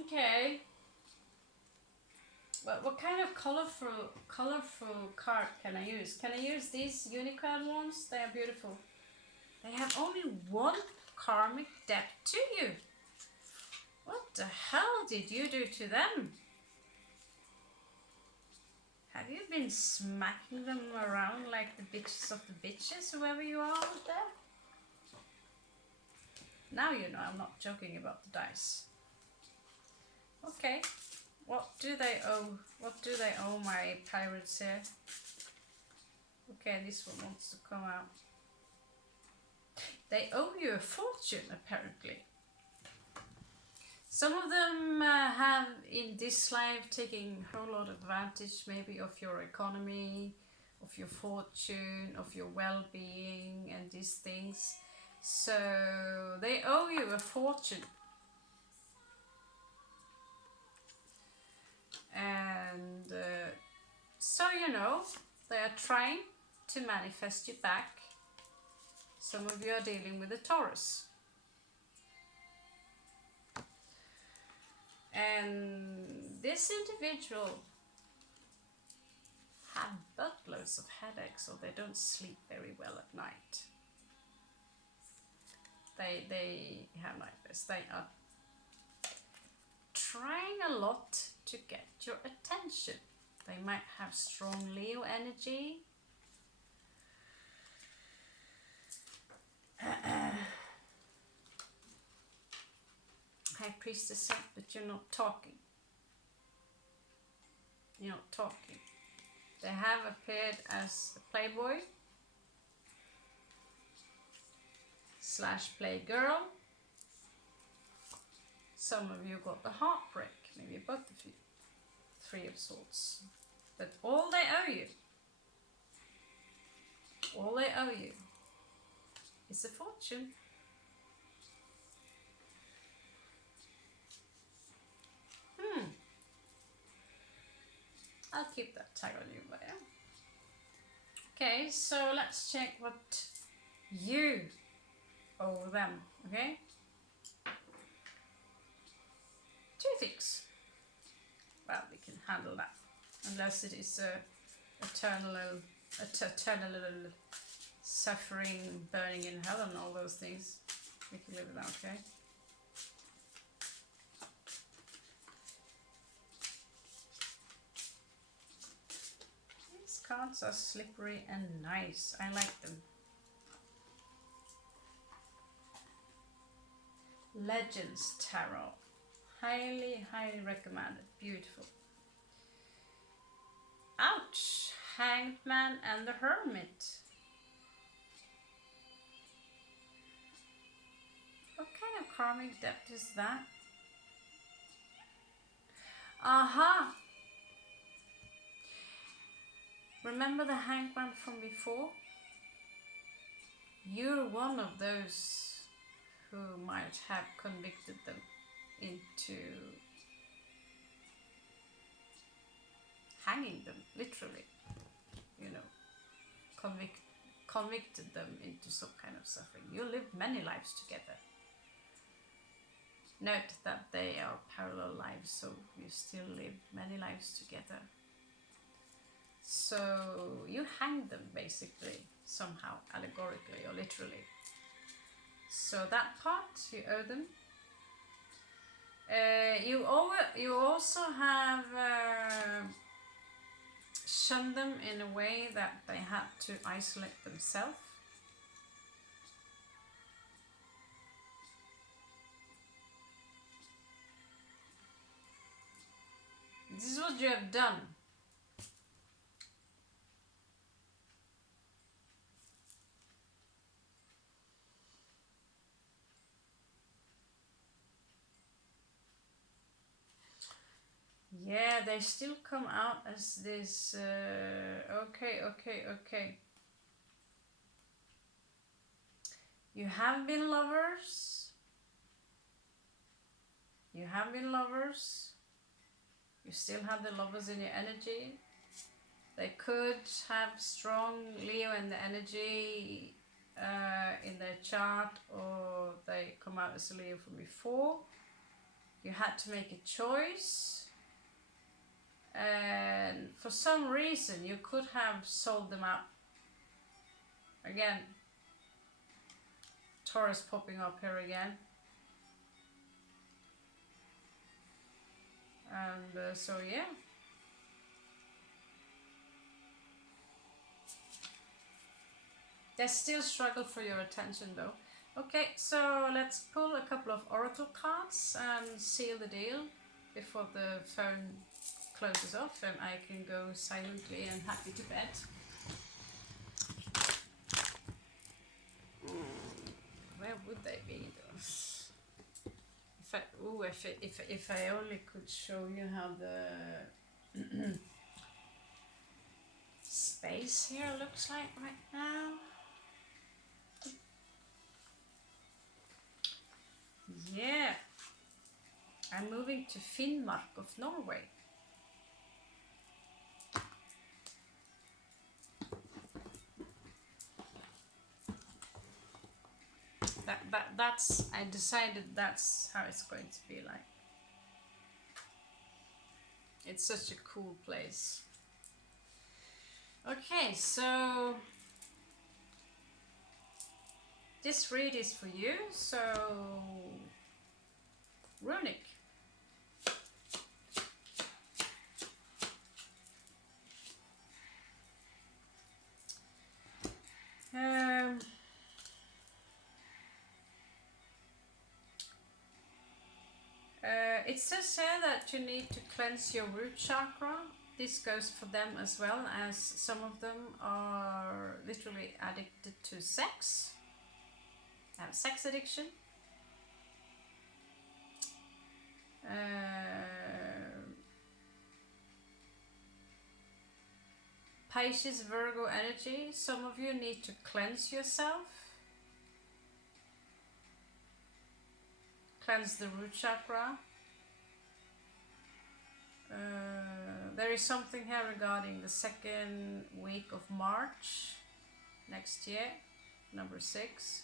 Okay. Well, what kind of colorful card can I use? Can I use these unicorn ones? They are beautiful. They have only one karmic debt to you. What the hell did you do to them? Have you been smacking them around like the bitches of the bitches, whoever you are out there? Now you know I'm not joking about the dice. Okay, what do they owe? What do they owe my pirates here? Okay, this one wants to come out. They owe you a fortune, apparently. Some of them have in this life taken a whole lot of advantage maybe of your economy, of your fortune, of your well-being and these things. So they owe you a fortune. And so you know, they are trying to manifest you back. Some of you are dealing with a Taurus. And this individual have buttloads of headaches, or they don't sleep very well at night. They have nightmares. They are trying a lot to get your attention. They might have strong Leo energy. High Priestess said, but you're not talking. You're not talking. They have appeared as a playboy / playgirl. Some of you got the heartbreak, maybe both of you. 3 of Swords. But all they owe you, is a fortune. I'll keep that tag on you, but yeah. Okay, so let's check what you owe them, okay? 2 things. Well, we can handle that. Unless it is eternal suffering, burning in hell and all those things. We can live with that, okay? These cards are slippery and nice. I like them. Legends Tarot. Highly, highly recommended. Beautiful. Ouch! Hanged Man and the Hermit. What kind of karmic debt is that? Aha! Remember the Hanged Man from before? You're one of those who might have convicted them into hanging them, literally, you know, convicted them into some kind of suffering. You lived many lives together. Note that they are parallel lives, so you still live many lives together. So you hanged them basically, somehow, allegorically or literally. So that part you owe them. You also have shunned them in a way that they had to isolate themselves. This is what you have done. Yeah, they still come out as this, okay. You have been lovers. You still have the lovers in your energy. They could have strong Leo in the energy in their chart, or they come out as a Leo from before. You had to make a choice. And for some reason you could have sold them out. Again, Taurus popping up here again. And so yeah. They still struggle for your attention though. Okay, so let's pull a couple of oracle cards and seal the deal before the phone closes off and I can go silently and happy to bed. Where would they be though? If I only could show you how the space here looks like right now. Yeah, I'm moving to Finnmark of Norway. I decided that's how it's going to be like. It's such a cool place. Okay, so this read is for you, so runic. It says here that you need to cleanse your root chakra. this goes for them as well, as some of them are literally addicted to sex, have sex addiction. Pisces, Virgo energy, some of you need to cleanse yourself. Cleanse the root chakra. There is something here regarding the second week of March next year, number 6.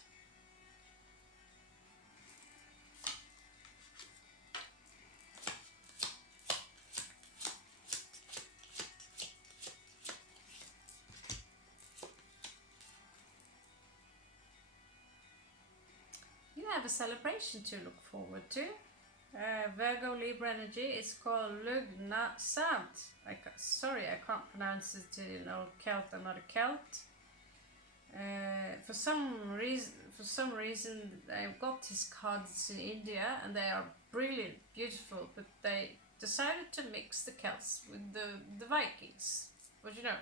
You have a celebration to look forward to. Virgo Libra energy is called Lugna Sant. Sorry, I can't pronounce it in old Celt. I'm not a Celt. For some reason, I've got these cards in India, and they are brilliant, beautiful. But they decided to mix the Celts with the Vikings. But you know.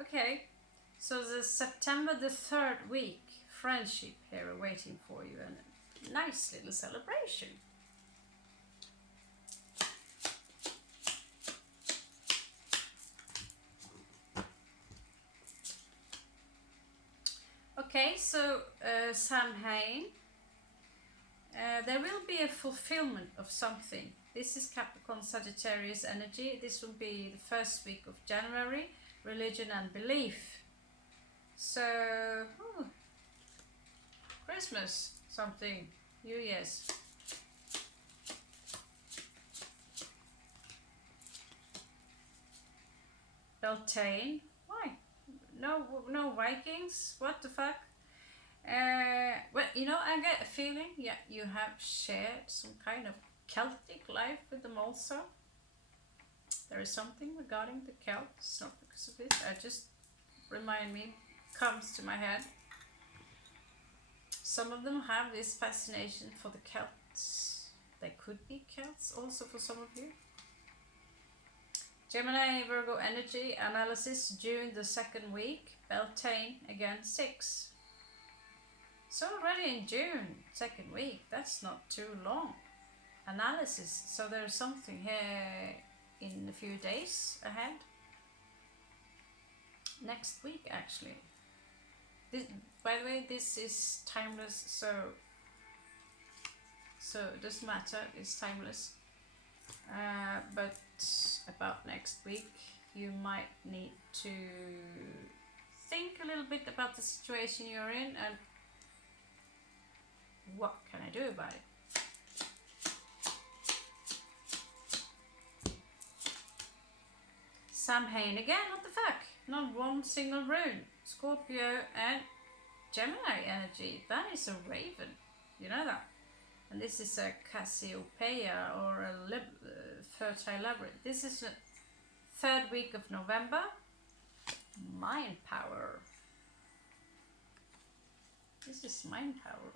Okay, so the September the 3rd week, friendship here are waiting for you, and a nice little celebration. Okay, so Samhain, there will be a fulfillment of something. This is Capricorn Sagittarius energy. This will be the first week of January, religion and belief. So, Christmas, something, New Year's. Beltane, why? No Vikings, what the fuck? Well, you know, I get a feeling, yeah, you have shared some kind of Celtic life with them also. There is something regarding the Celts, not because of it, I just comes to my head. Some of them have this fascination for the Celts. They could be Celts also for some of you. Gemini, Virgo energy, analysis, June the 2nd week, Beltane, again 6. So already in June, 2nd week, that's not too long. Analysis, so there's something here in a few days ahead. Next week actually. This, by the way, this is timeless, so it doesn't matter, it's timeless. But about next week, you might need to think a little bit about the situation you're in and what can I do about it. Samhain again, what the fuck? Not one single rune. Scorpio and Gemini energy. That is a raven. You know that? And this is a Cassiopeia or a fertile labyrinth. This is the 3rd week of November. Mind power. This is mind power.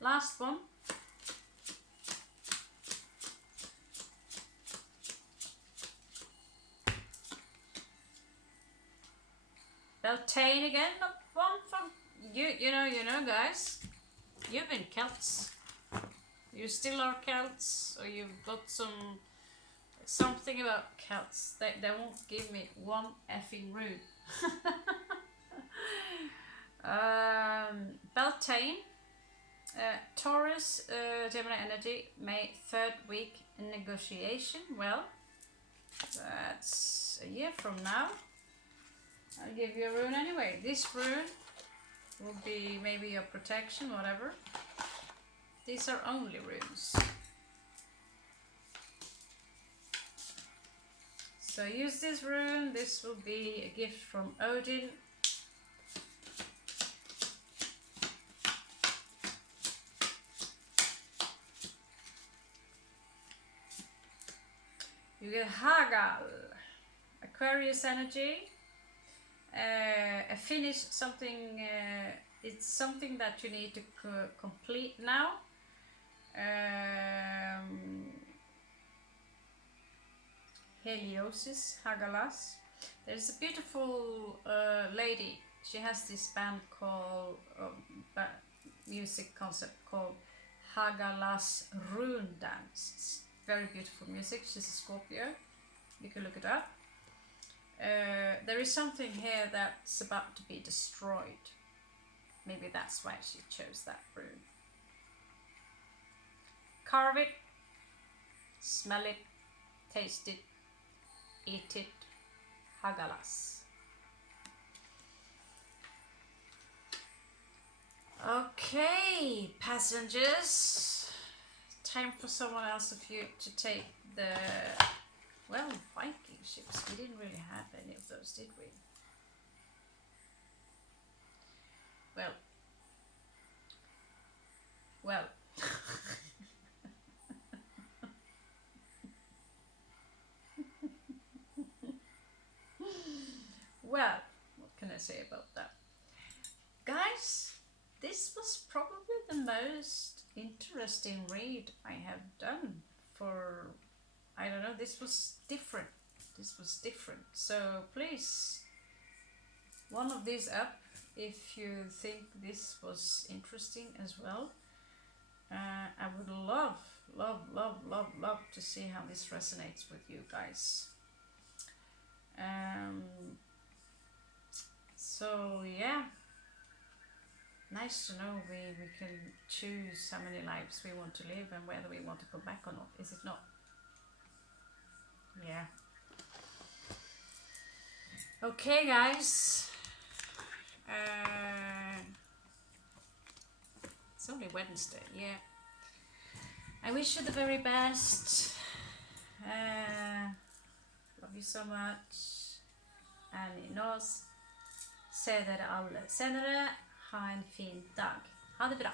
Last one. Beltane again, not one from you know guys, you've been Celts. You still are Celts, or you've got something about Celts. They won't give me one effing rune. Beltane, Taurus, Gemini energy, May 3rd week in negotiation. Well, that's a year from now. I'll give you a rune anyway. This rune will be maybe your protection, whatever. These are only runes. So use this rune. This will be a gift from Odin. You get Hagal, Aquarius energy. Finish something, it's something that you need to complete now. Heliosis, Hagalas. There's a beautiful lady. She has this band called music concept called Hagalas Rune Dance. It's very beautiful music. She's a Scorpio. You can look it up. There is something here that's about to be destroyed. Maybe that's why she chose that rune. Carve it, smell it, taste it, eat it. Hagalas. Okay, passengers. Time for someone else of you to take the, well, Viking ships. We didn't really have any of those, did we? Well. Well, what can I say about that? Guys, this was probably the most interesting read I have done for, I don't know, this was different. So please, one of these up if you think this was interesting as well. I would love to see how this resonates with you guys. So yeah, nice to know we can choose how many lives we want to live and whether we want to go back or not, is it not? Yeah. Okay guys, it's only Wednesday, yeah. I wish you the very best. Love you so much. And nos ser dere alle senere. Ha en fin dag. Ha det bra.